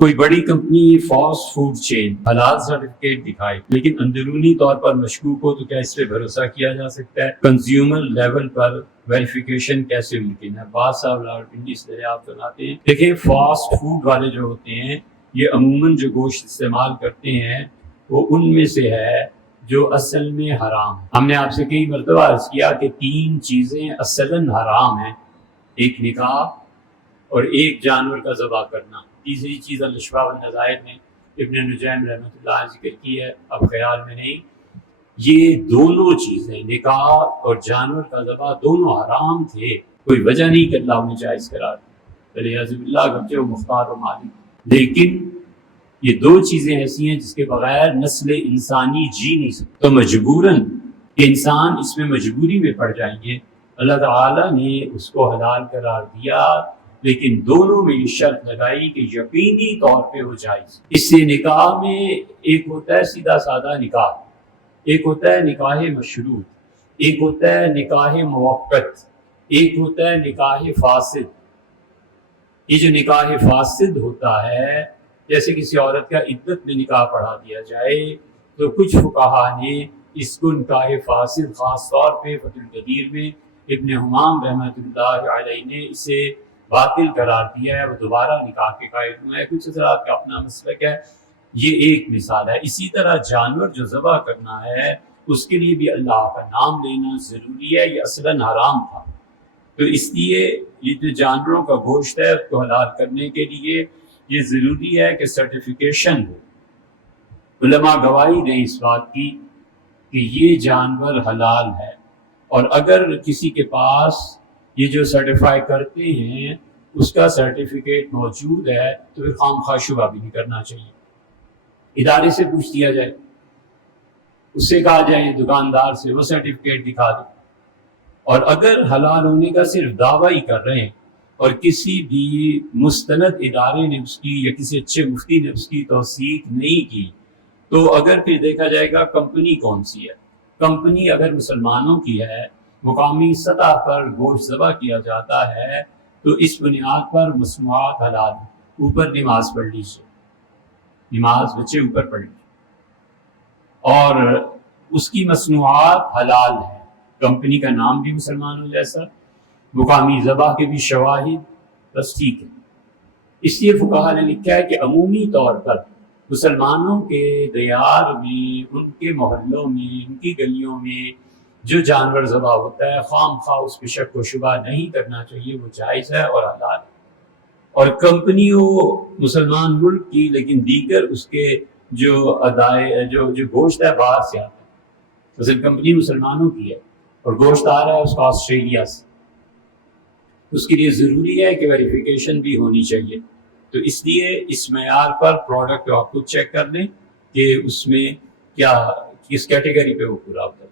کوئی بڑی company fast food chain حلال سرٹیفکیٹ دکھائے لیکن اندرونی طور پر مشکوک ہو تو کیا اس پہ بھروسہ کیا جا سکتا ہے؟ کنزیومر لیول پر ویریفیکیشن کیسے ممکن ہے؟ باز صاحب راولپنڈی سے دریافت فرماتے ہیں، دیکھیں فاسٹ فوڈ والے جو ہوتے ہیں یہ عموماً جو گوشت استعمال کرتے ہیں وہ ان میں سے ہے جو اصل میں حرام ہے۔ ہم نے آپ سے کئی مرتبہ عرض کیا کہ 3 چیزیں اصلاً حرام ہیں، ایک نکاح اور ایک جانور کا ذبح کرنا، تیسری چیز الاشفاء والنظائر میں ابن نجیم رحمۃ اللہ ذکر کی ہے، اب خیال میں نہیں۔ یہ دونوں چیزیں نکاح اور جانور کا ذبح دونوں حرام تھے، کوئی وجہ نہیں کہ اللہ انہیں جائز قرار دیا، والعیاذ باللہ، اگرچہ وہ مختار و مالک، لیکن یہ 2 چیزیں ایسی ہیں جس کے بغیر نسل انسانی جی نہیں سکتی، تو مجبوراً کہ انسان اس میں مجبوری میں پڑ جائیں گے۔ اللہ تعالیٰ نے اس کو حلال قرار دیا لیکن دونوں میں یہ شرط لگائی کہ یقینی طور پہ وہ جائز۔ اس سے نکاح میں ایک ہوتا ہے سیدھا سادہ نکاح، ایک ہوتا ہے نکاح مشروط، ایک ہوتا ہے نکاح موقت، ایک ہوتا ہے نکاح فاسد۔ یہ جو نکاح فاسد ہوتا ہے، جیسے کسی عورت کا عدت میں نکاح پڑھا دیا جائے تو کچھ فقہا نے اس کو نکاح فاسد، خاص طور پہ فتح القدیر میں ابن حمام رحمۃ اللہ علیہ نے اسے باطل قرار دیا ہے، وہ دوبارہ نکاح کے قائل ہوئے ہیں، کچھ حضرات کا اپنا مسلک ہے۔ یہ ایک مثال ہے۔ اسی طرح جانور جو ذبح کرنا ہے اس کے لیے بھی اللہ کا نام لینا ضروری ہے، یہ اصلاً حرام تھا، تو اس لیے یہ جو جانوروں کا گوشت ہے اس کو حلال کرنے کے لیے یہ ضروری ہے کہ سرٹیفیکیشن ہو، علماء گواہی دیں اس بات کی کہ یہ جانور حلال ہے، اور اگر کسی کے پاس یہ جو سرٹیفائی کرتے ہیں اس کا سرٹیفکیٹ موجود ہے تو پھر خام خواہ شبہ بھی نہیں کرنا چاہیے، ادارے سے پوچھ دیا جائے، اس سے کہا جائے دکاندار سے وہ سرٹیفکیٹ دکھا دے، اور اگر حلال ہونے کا صرف دعویٰ ہی کر رہے ہیں اور کسی بھی مستند ادارے نے اس کی یا کسی اچھے مفتی نے اس کی توثیق نہیں کی تو اگر پھر دیکھا جائے گا کمپنی کون سی ہے، کمپنی اگر مسلمانوں کی ہے، مقامی سطح پر گوشت ذبح کیا جاتا ہے تو اس بنیاد پر مصنوعات حلال ہیں۔ اوپر نماز پڑھ لیجیے، نماز بچے اوپر پڑھ لیجیے، اور اس کی مصنوعات حلال ہیں، کمپنی کا نام بھی مسلمانوں جیسا، مقامی ذبح کے بھی شواہد، بس ٹھیک ہے۔ اس لیے فقہا نے لکھا ہے کہ عمومی طور پر مسلمانوں کے دیار میں، ان کے محلوں میں، ان کی گلیوں میں جو جانور ذبح ہوتا ہے خام خواہ اس پہ شک و شبہ نہیں کرنا چاہیے، وہ جائز ہے اور حلال ہے۔ اور کمپنی ہو مسلمان ملک کی لیکن دیگر اس کے جو جو گوشت ہے باہر سے آتا ہے، مثلا کمپنی مسلمانوں کی ہے اور گوشت آ رہا ہے اس کا آسٹریلیا سے، اس کے لیے ضروری ہے کہ ویریفیکیشن بھی ہونی چاہیے، تو اس لیے اس معیار پر پروڈکٹ آپ خود چیک کر لیں کہ اس میں کیا کس کیٹیگری پہ وہ پورا ہوتا ہے۔